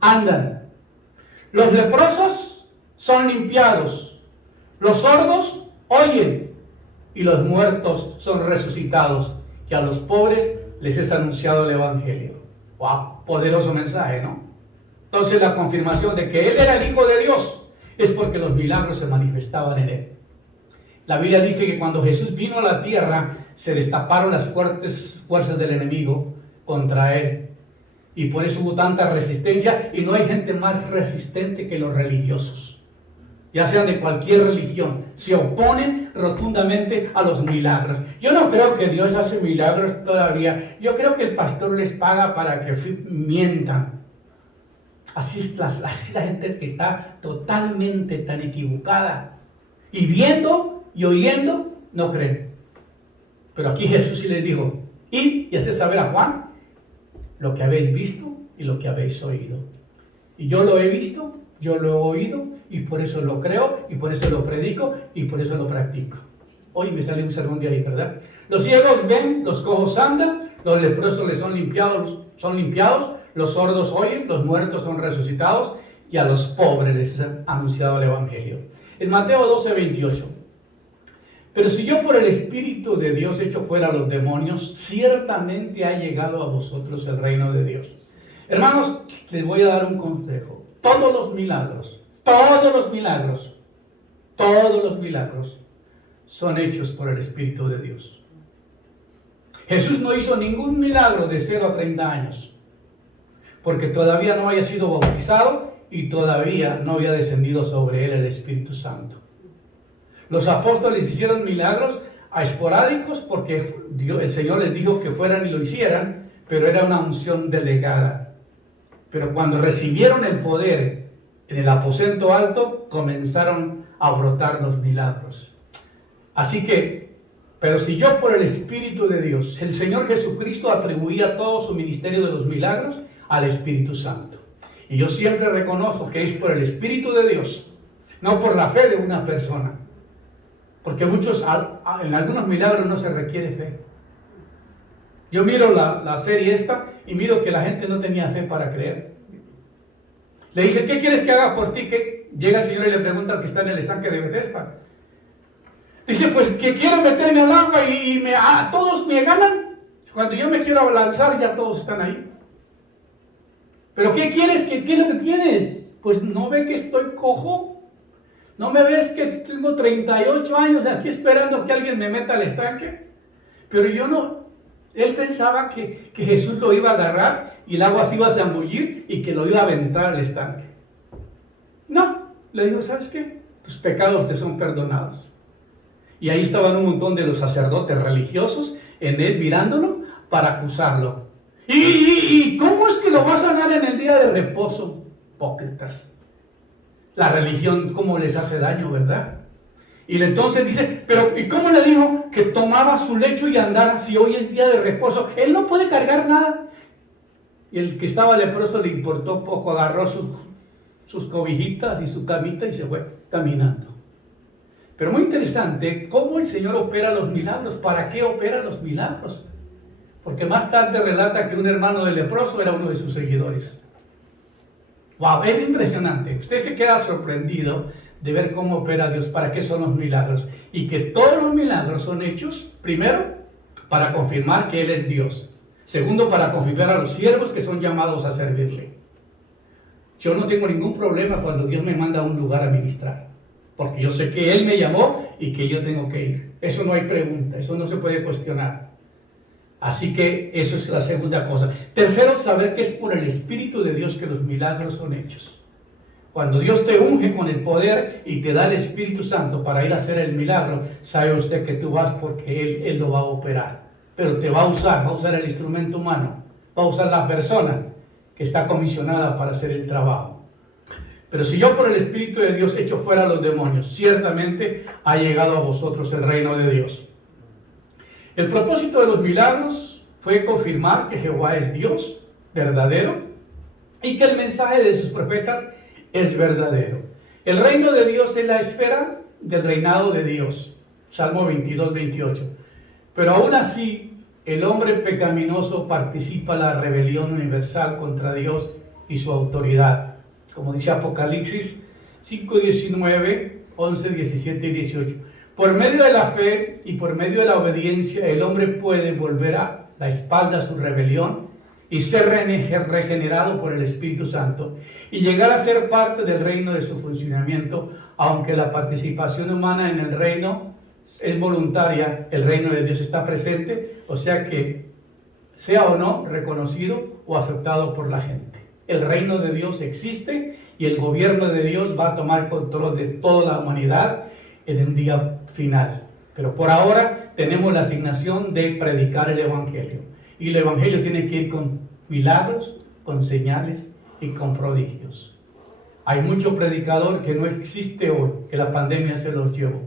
andan. Los leprosos son limpiados. Los sordos oyen. Y los muertos son resucitados. Y a los pobres les es anunciado el Evangelio. ¡Wow! Poderoso mensaje, ¿no? Entonces la confirmación de que Él era el Hijo de Dios es porque los milagros se manifestaban en Él. La Biblia dice que cuando Jesús vino a la tierra, se destaparon las fuertes fuerzas del enemigo contra Él. Y por eso hubo tanta resistencia, y no hay gente más resistente que los religiosos. Ya sean de cualquier religión, se oponen rotundamente a los milagros. Yo no creo que Dios hace milagros todavía. Yo creo que el pastor les paga para que mientan. Así es la gente que está totalmente tan equivocada. Y viendo y oyendo, no creen. Pero aquí Jesús sí les dijo, id y haced saber a Juan lo que habéis visto y lo que habéis oído. Y yo lo he visto, yo lo he oído, y por eso lo creo, y por eso lo predico, y por eso lo practico. Hoy me sale un sermón de ahí, ¿verdad? Los ciegos ven, los cojos andan, los leprosos les son limpiados, los sordos oyen, los muertos son resucitados, y a los pobres les es anunciado el Evangelio. En Mateo 12:28. Pero si yo por el Espíritu de Dios echo fuera a los demonios, ciertamente ha llegado a vosotros el reino de Dios. Hermanos, les voy a dar un consejo. Todos los milagros son hechos por el Espíritu de Dios. Jesús no hizo ningún milagro de 0 a 30 años, porque todavía no había sido bautizado y todavía no había descendido sobre él el Espíritu Santo. Los apóstoles hicieron milagros esporádicos porque el Señor les dijo que fueran y lo hicieran, pero era una unción delegada. Pero cuando recibieron el poder en el aposento alto, comenzaron a brotar los milagros. Así que, pero si yo por el Espíritu de Dios, el Señor Jesucristo atribuía todo su ministerio de los milagros al Espíritu Santo. Y yo siempre reconozco que es por el Espíritu de Dios, no por la fe de una persona. Porque en algunos milagros no se requiere fe. Yo miro la serie esta y miro que la gente no tenía fe para creer. Le dice, ¿qué quieres que haga por ti? Que llega el Señor y le pregunta al que está en el estanque de Bethesda. Dice, pues que quiero meterme al agua y todos me ganan. Cuando yo me quiero lanzar ya todos están ahí. ¿Pero qué quieres? ¿Qué es lo que tienes? Pues no ve que estoy cojo. ¿No me ves que tengo 38 años aquí esperando que alguien me meta al estanque? Pero yo no. Él pensaba que Jesús lo iba a agarrar y el agua se iba a zambullir y que lo iba a aventar al estanque. No, le dijo, ¿sabes qué? Tus pecados te son perdonados. Y ahí estaban un montón de los sacerdotes religiosos en él mirándolo para acusarlo. ¿Y cómo es que lo va a sanar en el día de reposo? Hipócritas. La religión, cómo les hace daño, ¿verdad? Y entonces dice, pero ¿y cómo le dijo que tomaba su lecho y andara si hoy es día de reposo? Él no puede cargar nada. Y el que estaba leproso le importó poco, agarró sus cobijitas y su camita y se fue caminando. Pero muy interesante cómo el Señor opera los milagros. ¿Para qué opera los milagros? Porque más tarde relata que un hermano del leproso era uno de sus seguidores. Wow, es impresionante. Usted se queda sorprendido de ver cómo opera Dios, para qué son los milagros. Y que todos los milagros son hechos, primero, para confirmar que Él es Dios. Segundo, para confirmar a los siervos que son llamados a servirle. Yo no tengo ningún problema cuando Dios me manda a un lugar a ministrar, porque yo sé que Él me llamó y que yo tengo que ir. Eso no hay pregunta, eso no se puede cuestionar. Así que eso es la segunda cosa. Tercero, saber que es por el Espíritu de Dios que los milagros son hechos. Cuando Dios te unge con el poder y te da el Espíritu Santo para ir a hacer el milagro, sabe usted que tú vas porque Él lo va a operar. Pero te va a usar el instrumento humano, va a usar la persona que está comisionada para hacer el trabajo. Pero si yo por el Espíritu de Dios echo fuera a los demonios, ciertamente ha llegado a vosotros el reino de Dios. El propósito de los milagros fue confirmar que Jehová es Dios verdadero y que el mensaje de sus profetas es verdadero. El reino de Dios es la esfera del reinado de Dios. Salmo 22, 28. Pero aún así, el hombre pecaminoso participa en la rebelión universal contra Dios y su autoridad. Como dice Apocalipsis 5, 19, 11, 17 y 18. Por medio de la fe y por medio de la obediencia, el hombre puede volver a la espalda a su rebelión y ser regenerado por el Espíritu Santo y llegar a ser parte del reino de su funcionamiento, aunque la participación humana en el reino es voluntaria, el reino de Dios está presente, o sea que sea o no reconocido o aceptado por la gente. El reino de Dios existe y el gobierno de Dios va a tomar control de toda la humanidad en el día final. Pero por ahora tenemos la asignación de predicar el Evangelio. Y el Evangelio tiene que ir con milagros, con señales y con prodigios. Hay mucho predicador que no existe hoy, que la pandemia se los llevó.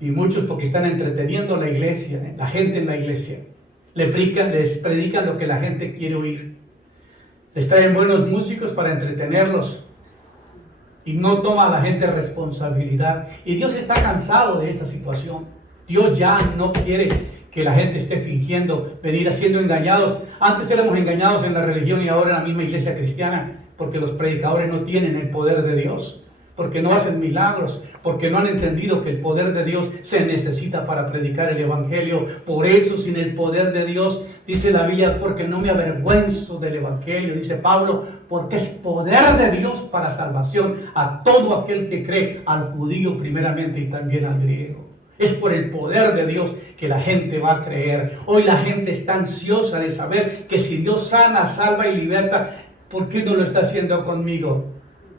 Y muchos porque están entreteniendo a la iglesia, la gente en la iglesia. Les predican lo que la gente quiere oír. Les traen buenos músicos para entretenerlos. Y no toma a la gente responsabilidad. Y Dios está cansado de esa situación. Dios ya no quiere que la gente esté fingiendo, venir siendo engañados. Antes éramos engañados en la religión y ahora en la misma iglesia cristiana, porque los predicadores no tienen el poder de Dios, porque no hacen milagros, porque no han entendido que el poder de Dios se necesita para predicar el Evangelio. Por eso, sin el poder de Dios, dice la Biblia, porque no me avergüenzo del Evangelio, dice Pablo, porque es poder de Dios para salvación a todo aquel que cree, al judío primeramente y también al griego. Es por el poder de Dios que la gente va a creer. Hoy la gente está ansiosa de saber que si Dios sana, salva y liberta, ¿por qué no lo está haciendo conmigo?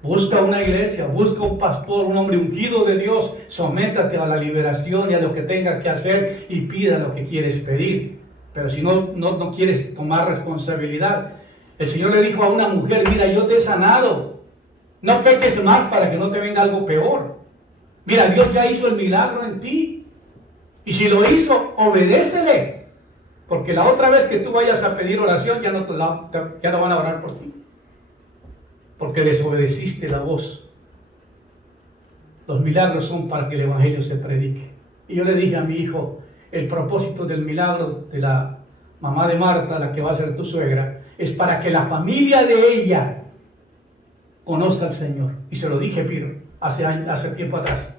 Busca una iglesia, busca un pastor, un hombre ungido de Dios. Sométate a la liberación y a lo que tengas que hacer y pida lo que quieres pedir. Pero si no quieres tomar responsabilidad, el Señor le dijo a una mujer, mira, yo te he sanado. No peques más para que no te venga algo peor. Mira, Dios ya hizo el milagro en ti. Y si lo hizo, obedécele. Porque la otra vez que tú vayas a pedir oración, ya no van a orar por ti. Porque desobedeciste la voz. Los milagros son para que el Evangelio se predique. Y yo le dije a mi hijo, el propósito del milagro de la mamá de Marta, la que va a ser tu suegra, es para que la familia de ella conozca al Señor. Y se lo dije, Piro, hace tiempo atrás.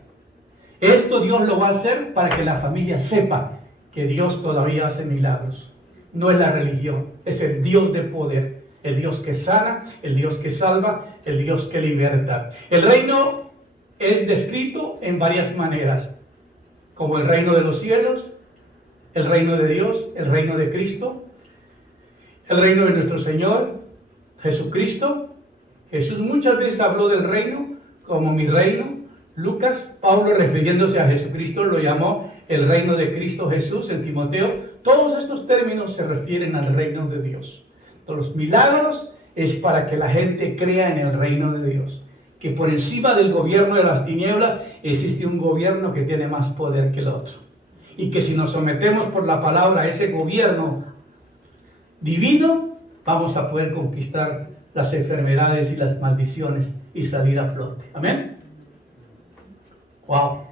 Esto Dios lo va a hacer para que la familia sepa que Dios todavía hace milagros. No es la religión, es el Dios de poder, el Dios que sana, el Dios que salva, el Dios que liberta. El reino es descrito en varias maneras, como el reino de los cielos, el reino de Dios, el reino de Cristo, el reino de nuestro Señor Jesucristo. Jesús muchas veces habló del reino como mi reino. Lucas, Pablo refiriéndose a Jesucristo lo llamó el reino de Cristo Jesús en Timoteo. Todos estos términos se refieren al reino de Dios. Los milagros es para que la gente crea en el reino de Dios. Que por encima del gobierno de las tinieblas existe un gobierno que tiene más poder que el otro. Y que si nos sometemos por la palabra a ese gobierno divino, vamos a poder conquistar las enfermedades y las maldiciones y salir a flote. Amén. Wow.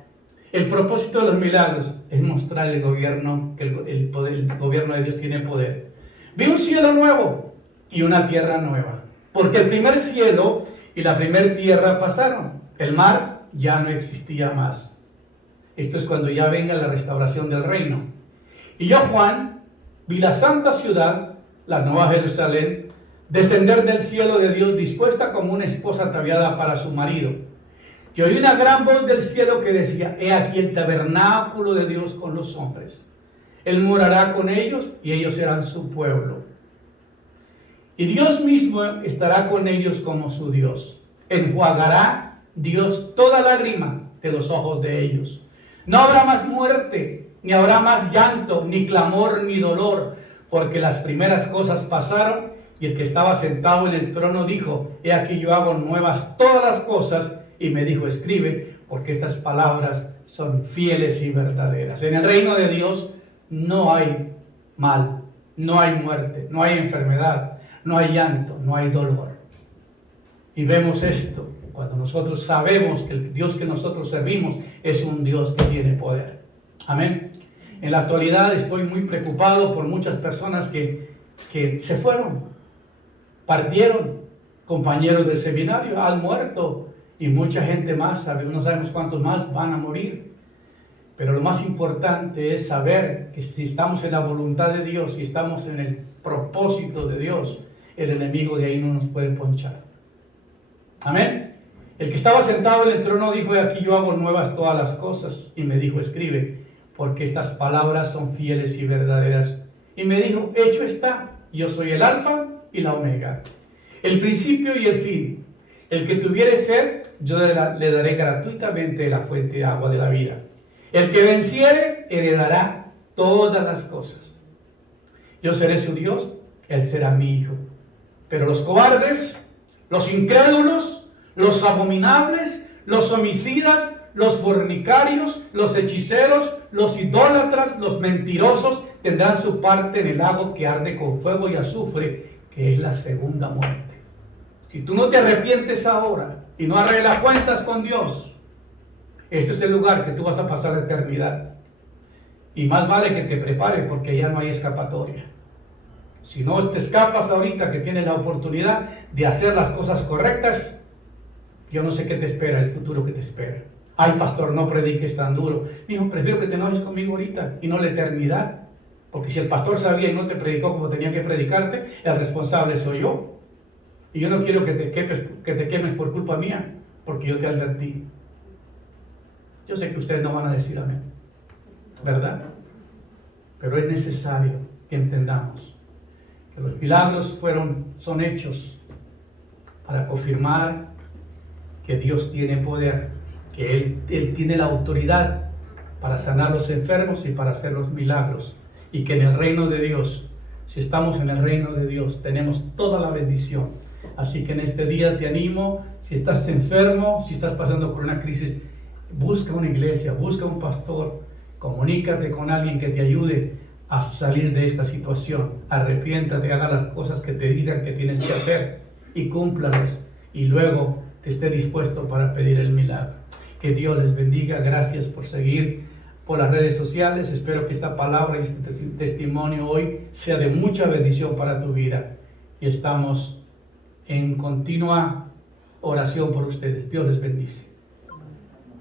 El propósito de los milagros es mostrar el gobierno, que el gobierno de Dios tiene poder. Vi un cielo nuevo y una tierra nueva, porque el primer cielo y la primera tierra pasaron. El mar ya no existía más. Esto es cuando ya venga la restauración del reino. Y yo, Juan, vi la santa ciudad, la nueva Jerusalén, descender del cielo de Dios dispuesta como una esposa ataviada para su marido. Y oí una gran voz del cielo que decía, he aquí el tabernáculo de Dios con los hombres. Él morará con ellos y ellos serán su pueblo. Y Dios mismo estará con ellos como su Dios. Enjuagará Dios toda lágrima de los ojos de ellos. No habrá más muerte, ni habrá más llanto, ni clamor, ni dolor, porque las primeras cosas pasaron. Y el que estaba sentado en el trono dijo: he aquí yo hago nuevas todas las cosas. Y me dijo: escribe, porque estas palabras son fieles y verdaderas. En el reino de Dios no hay mal, no hay muerte, no hay enfermedad, no hay llanto, no hay dolor. Y vemos esto cuando nosotros sabemos que el Dios que nosotros servimos es un Dios que tiene poder. Amén. En la actualidad estoy muy preocupado por muchas personas que se fueron, partieron, compañeros del seminario, han muerto, y mucha gente más, no sabemos cuántos más van a morir. Pero lo más importante es saber que si estamos en la voluntad de Dios, si estamos en el propósito de Dios, el enemigo de ahí no nos puede ponchar. Amén. El que estaba sentado en el trono dijo: he aquí yo hago nuevas todas las cosas. Y me dijo: escribe, porque estas palabras son fieles y verdaderas. Y me dijo: hecho está, yo soy el alfa y la omega, el principio y el fin. El que tuviere sed, yo le daré gratuitamente la fuente de agua de la vida. El que venciere, heredará todas las cosas. Yo seré su Dios, él será mi hijo. Pero los cobardes, los incrédulos, los abominables, los homicidas, los fornicarios, los hechiceros, los idólatras, los mentirosos, tendrán su parte en el lago que arde con fuego y azufre, que es la segunda muerte. Si tú no te arrepientes ahora y no arreglas cuentas con Dios, este es el lugar que tú vas a pasar la eternidad. Y más vale que te prepares, porque ya no hay escapatoria. Si no te escapas ahorita que tienes la oportunidad de hacer las cosas correctas, yo no sé qué te espera, el futuro que te espera. Ay, pastor, no prediques tan duro. Dijo: prefiero que te enojes conmigo ahorita y no la eternidad. Porque si el pastor sabía y no te predicó como tenía que predicarte, el responsable soy yo. Y yo no quiero que te quemes por culpa mía, porque yo te advertí. Yo sé que ustedes no van a decir amén, ¿verdad? Pero es necesario que entendamos que los milagros son hechos para confirmar que Dios tiene poder, que Él tiene la autoridad para sanar a los enfermos y para hacer los milagros. Y que en el reino de Dios, si estamos en el reino de Dios, tenemos toda la bendición. Así que en este día te animo: si estás enfermo, si estás pasando por una crisis, busca una iglesia, busca un pastor, comunícate con alguien que te ayude a salir de esta situación. Arrepiéntate, haga las cosas que te digan que tienes que hacer y cúmplalas, y luego te esté dispuesto para pedir el milagro. Que Dios les bendiga. Gracias por seguir por las redes sociales. Espero que esta palabra y este testimonio hoy sea de mucha bendición para tu vida, y estamos en continua oración por ustedes. Dios les bendice.